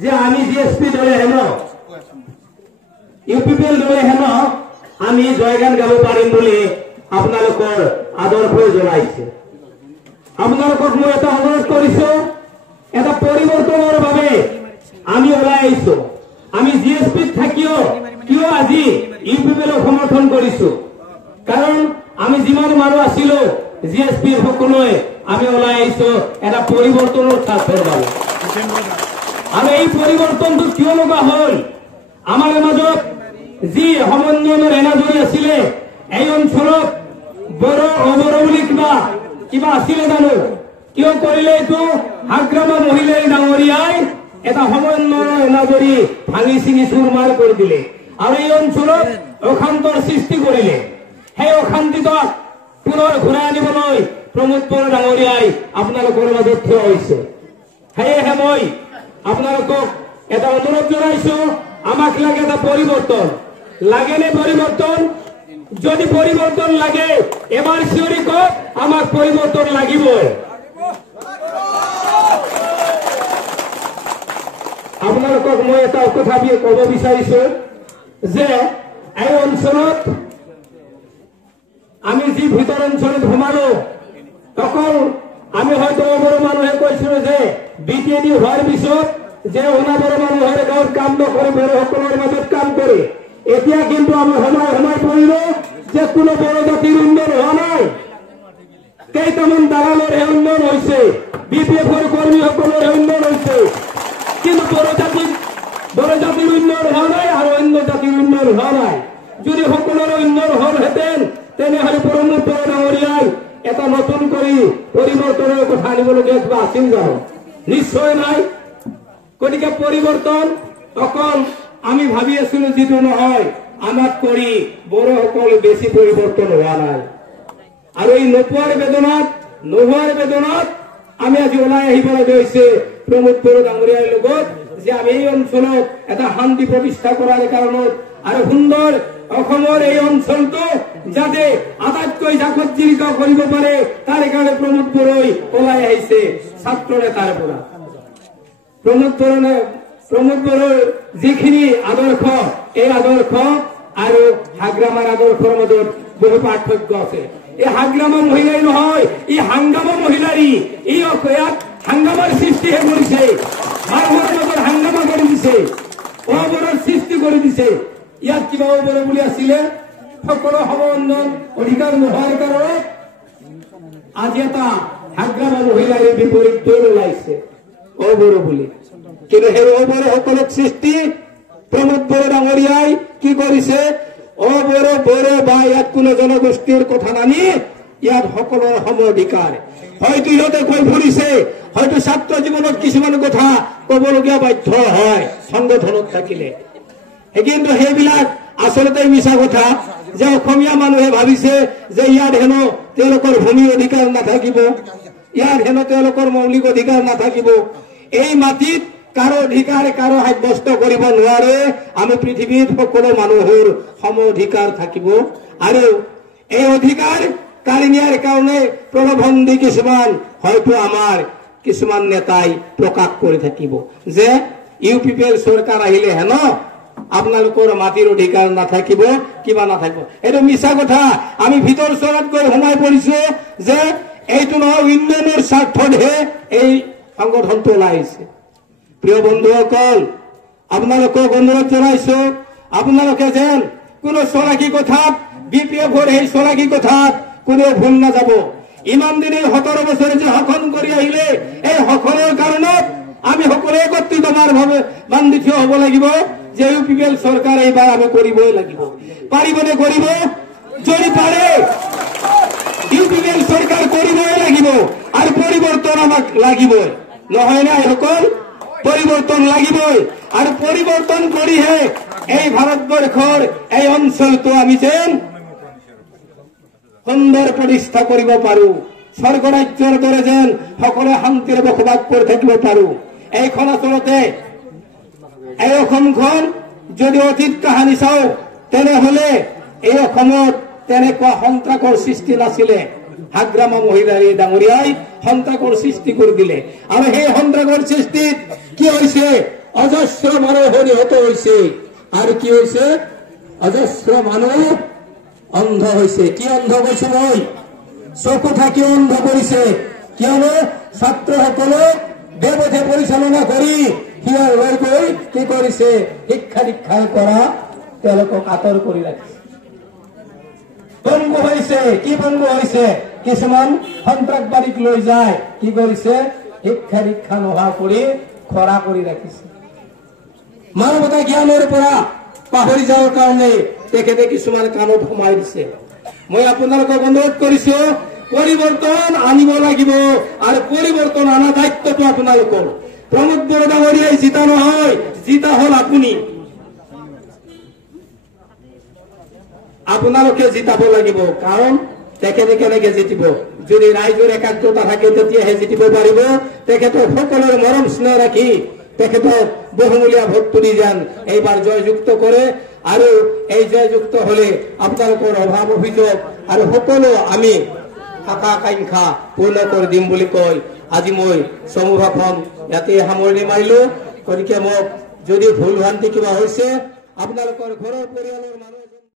যে আমি জিএসপি দলে হেন ইউপিপিএল দলে হেন আমি জয়গান গাব পাৰিম বুলি আপোনালোকৰ আদৰ্শই জনাইছে। আপোনালোকক মই এটা অনুৰোধ কৰিছো, এটা পৰিৱৰ্তনৰ বাবে আমি ওলাই আহিছো। আমি জিএসপিত থাকিও কিয় আজি ইউপিপিএলক সমৰ্থন কৰিছো, কাৰণ আমি যিমান মানুহ আছিলো জিএসপিৰ সকলোৱে আমি ওলাই আহিছো এটা পৰিৱৰ্তনৰ স্বাৰ্থৰ বাবে। আৰু এই পৰিৱৰ্তনটো কিয় লগা হ'ল, আমাৰ মাজত যি সমন্বয়ৰ এনাজৰী আছিলে এই অঞ্চলত বড়ো অবড়ো বুলি কিবা আছিলে জানো? কিয় কৰিলে এইটো? হাগ্ৰামা মহিলাই ডাঙৰীয়াই এটা সমন্বয়ৰ এনাজৰী ভাঙি চিঙি চুৰমাৰ কৰি দিলে আৰু এই অঞ্চলত অশান্তৰ সৃষ্টি কৰিলে। সেই অশান্তিটোক পুনৰ ঘূৰাই আনিবলৈ প্ৰমোদ বড়ো ডাঙৰীয়াই আপোনালোকৰ মাজত থিয় হৈছে। সেয়েহে মই আপোনালোকক এটা অনুৰোধ জনাইছো, আমাক লাগে এটা পৰিৱৰ্তন। লাগেনে পৰিৱৰ্তন? যদি পৰিৱৰ্তন লাগে এবাৰ চিঞৰি কওক, আমাক পৰিৱৰ্তন লাগিবই। আপোনালোকক মই এটা কথা কব বিচাৰিছো যে এই অঞ্চলত আমি যি ভিতৰ অঞ্চলত সোমালো, অকল আমি হয়তো অবড়ো মানুহে কৈছিলো যে বিটিএডি হোৱাৰ পিছত যে অনাবড়ো মানুহৰ গাঁৱত কাম নকৰে, বড়োসকলৰ মাজত কাম কৰে। এতিয়া কিন্তু আমি সময় পৰিলো যে কোনো বড়ো জাতিৰ উন্নয়ন হোৱা নাই, কেইটামান দালালৰহে উন্নয়ন হৈছে, বিপিএফৰ কৰ্মীসকলৰ উন্নয়ন হৈছে, কিন্তু বড়ো জাতিৰ উন্নয়ন হোৱা নাই আৰু অন্য জাতিৰ উন্নয়ন হোৱা নাই। যদি সকলোৰে উন্নয়ন হলহেঁতেন তেনেহলে প্ৰমোদ বড়ো ডাঙৰীয়াই এটা নতুন কৰি পৰিৱৰ্তনৰ কথা আনিবলগীয়া কিবা আছিল জানো? নিশ্চয় নাই। গতিকে পৰিৱৰ্তন অকল আমি ভাবি আছিলো যিটো নহয়, আমাক কৰি বড়োসকল বেছি পৰিৱৰ্তন হোৱা নাই। আৰু এই নোহোৱাৰ বেদনাত আমি আজি ওলাই আহিবলগীয়া হৈছে প্ৰমোদ বড়ো ডাঙৰীয়াৰ লগত, যে আমি এই অঞ্চলত এটা শান্তি প্ৰতিষ্ঠা কৰাৰ কাৰণত আৰু সুন্দৰ অসমৰ এই অঞ্চলটো যাতে আটাইতকৈ জাকত-জিলিকা কৰিব পাৰে তাৰ কাৰণে প্ৰমোদ বড়োই ওলাই আহিছে ছাত্ৰ নেতাৰ পৰা। প্ৰমোদ বড়োৰ যিখিনি আদৰ্শ, এই আদৰ্শ আৰু হাগ্ৰামাৰ আদৰ্শৰ মাজত বহু পাৰ্থক্য আছে। এই হাগ্ৰামা মহিলাই নহয়, ই হাংগামা মহিলাৰী। ইয়াত হাংগামাৰ সৃষ্টিহে কৰিছে, মানুহৰ মাজত হাংগামা কৰি দিছে, অবড়োৰ সৃষ্টি কৰি দিছে। ইয়াত কিবা অবড়ো বুলি আছিলে, সকলো সমন্বয় অধিকাৰ নোহোৱাৰ কাৰণে আজি এটা হাগ্ৰামা মহিলাৰীৰ বিপৰীত দল ওলাইছে অবড়ো বুলি। কিন্তু সেই অবড়োসকলক সৃষ্টি প্ৰমোদ বড়ো ডাঙৰীয়াই কি কৰিছে? অবড়ো বড়ো বা ইয়াত কোনো জনগোষ্ঠীৰ কথা নানি ইয়াত সকলোৰ সম অধিকাৰ। হয়তো ইহঁতে কৈ ফুৰিছে, হয়তো ছাত্ৰ জীৱনত কিছুমান কথা কবলগীয়া বাধ্য হয় সংগঠনত থাকিলে, কিন্তু সেইবিলাক আচলতে মিছা কথা। যে অসমীয়া মানুহে ভাবিছে যে ইয়াত হেনো তেওঁলোকৰ ভূমি অধিকাৰ নাথাকিব, ইয়াত হেনো তেওঁলোকৰ মৌলিক অধিকাৰ নাথাকিব। এই মাটিত কাৰো অধিকাৰ কাৰো সাব্যস্ত কৰিব নোৱাৰে। আমি পৃথিৱীত সকলো মানুহৰ সম অধিকাৰ থাকিব আৰু এই অধিকাৰ কাঢ়ি নিয়াৰ কাৰণে প্ৰলোভন দি কিছুমান হয়তো আমাৰ কিছুমান নেতাই প্ৰকাশ কৰি থাকিব যে ইউপিপিএল চৰকাৰ আহিলে হেন আপোনালোকৰ মাটিৰ অধিকাৰ নাথাকিব, কিবা নাথাকিব। এইটো মিছা কথা। আমি ভিতৰ চৰাত গৈ সোমাই পৰিছো যে এইটো নহয়, উন্নয়নৰ স্বাৰ্থতহে এই সংগঠনটো ওলাই আহিছে। প্ৰিয় বন্ধুসকল, আপোনালোকক অনুৰোধ জনাইছো, আপোনালোকে যেন কোনো চলাকি কথাত, বিপিএফৰ সেই চলাকি কথাত কোনেও ভুল নাযাব। ইমান দিনে 17 বছৰে যে শাসন কৰি আহিলে, এই শাসনৰ কাৰণত আমি সকলোৱে একত্ৰিতমাৰ ভাৱে বান্ধি থিয় হব লাগিব যে ইউপিপিএল চৰকাৰ এইবাৰ আমি কৰিবই লাগিব। পাৰিবনে কৰিব? যদি পাৰে ইউপিপিএল চৰকাৰ কৰিবই লাগিব আৰু পৰিৱৰ্তন আমাক লাগিবই, নহয় না সকল? পৰিৱৰ্তন লাগিবই আৰু পৰিৱৰ্তন কৰিহে এই ভাৰতবৰ্ষৰ এই অঞ্চলটো আমি যেন সুন্দৰ প্ৰতিষ্ঠা কৰিব পাৰো, স্বৰ্গৰাজ্যৰ দৰে যেন সকলোৱে শান্তিৰে বসবাস কৰি থাকিব পাৰো। এইখন আচলতে এই অসমখন যদি অতীত কাহানী চাওঁ তেনেহলে এই অসমত তেনেকুৱা সন্ত্ৰাসৰ সৃষ্টি নাছিলে। হাগ্ৰামা মহিলাৰী ডাঙৰীয়াই সন্ত্ৰাসৰ সৃষ্টি কৰি দিলে আৰু সেই সন্ত্ৰাসৰ সৃষ্টিত কি হৈছে? অজস্র মানুষ নিহত হয়েছে আর কি হয়েছে অজস্র মানুষ অন্ধ হয়েছে কি অন্ধ করছে মই চকু থাকি অন্ধ করেছে কিয়নো ছাত্র সকলে বেপথে পরিচালনা করি হিয়ার লৈ গৈ কি কৰিছে শিক্ষা দীক্ষাৰ পৰা তেওঁলোকক আঁতৰ কৰি ৰাখিছে বংগ হৈছে কি বংগ হৈছে কিছুমান সন্ত্ৰাসবাদীক লৈ যায় কি কৰিছে শিক্ষা দীক্ষা নোহোৱা কৰি খৰা কৰি ৰাখিছে মানৱতা জ্ঞানৰ পৰা পাহৰি যোৱাৰ কাৰণে তেখেতে কিছুমান কামত সোমাই দিছে মই আপোনালোকক অনুৰোধ কৰিছো পৰিৱৰ্তন আনিব লাগিব আৰু পৰিৱৰ্তন অনা দায়িত্বটো আপোনালোকৰ প্ৰমোদ বড়ো ডাঙৰীয়াই জিতা নহয় জিতা হল আপুনি আপোনালোকে জিতাব লাগিব কাৰণ তেখেতে কেনেকে জিতিব যদি ৰাইজৰ একাগ্ৰতা থাকে তেতিয়াহে জিতিব পাৰিব তেখেতৰ সকলোৰে মৰম স্নেহ ৰাখি তেখেতক বহুমূলীয়া ভোটটো দি যেন এইবাৰ জয়যুক্ত কৰে আৰু এই জয়যুক্ত হলে আপোনালোকৰ অভাৱ অভিযোগ আৰু সকলো আমি আশা আকাংক্ষা পূৰ্ণ কৰি দিম বুলি কৈ আজি মই সমূহভাষণ ইয়াতে সামৰণি মাৰিলো গতিকে মোক যদি ভুল ভ্ৰান্তি কিবা হৈছে আপোনালোকৰ ঘৰৰ পৰিয়ালৰ মানুহ